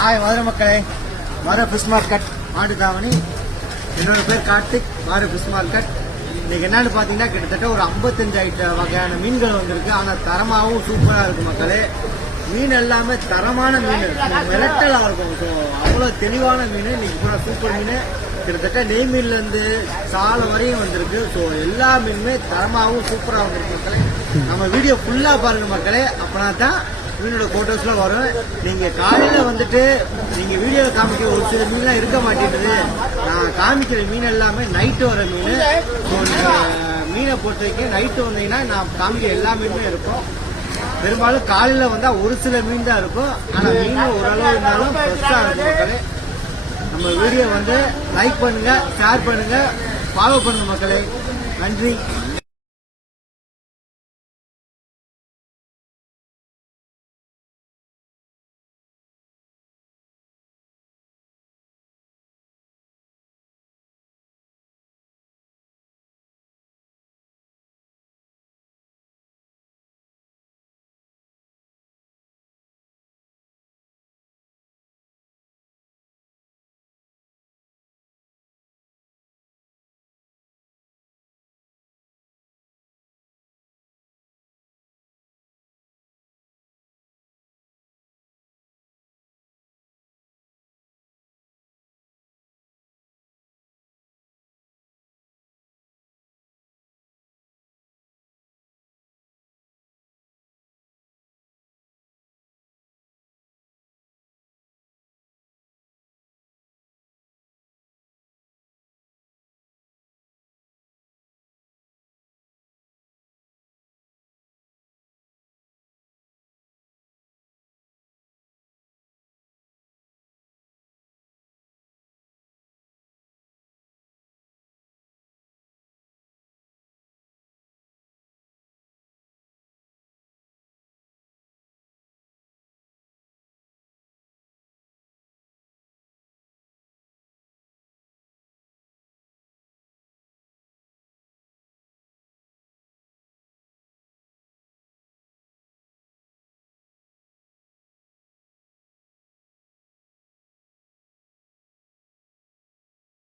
Hi Madurai மக்களே, Madurai fish market Mattuthavani. என்னோட பேர் கார்த்திக். Madurai fish market. இன்னைக்கு என்னன்னு பாத்தீங்கன்னா கிட்டத்தட்ட ஒரு 55 வகையான மீன்கள் வந்திருக்கு. ஆனா தரமாகவும் சூப்பரா இருக்கு மக்களே. மீன் எல்லாமே தரமான மீன், மிரட்டலா இருக்கும். ஸோ அவ்வளோ தெளிவான மீன். இன்னைக்கு பூரா சூப்பர் மீன். கிட்டத்தட்ட நெய் மீன்ல இருந்து சாலை வரையும் வந்திருக்கு. ஸோ எல்லா மீனுமே தரமாகவும் சூப்பரா வந்திருக்கு மக்களே. நம்ம வீடியோ ஃபுல்லா பாருங்க மக்களே, அப்பனா தான் மீனோட போட்டோஸ்லாம் வரும். நீங்க காலையில வந்துட்டு நீங்க வீடியோவில் காமிக்கிற ஒரு சில மீன்லாம் இருக்க மாட்டேங்குது. நான் காமிக்கிற மீன் எல்லாமே நைட்டு வர மீன். ஸோ மீனை பொறுத்த வரைக்கும் நைட்டு வந்தீங்கன்னா நான் காமிக்கிற எல்லா மீனுமே இருக்கும். பெரும்பாலும் காலையில வந்தா ஒரு சில மீன் தான் இருக்கும். ஆனா மீன் ஓரளவு இருந்தாலும் ஃப்ரெஷ்ஷா இருக்கும் மக்களே. நம்ம வீடியோ வந்து லைக் பண்ணுங்க, ஷேர் பண்ணுங்க, ஃபாலோ பண்ணுங்க மக்களே. நன்றி.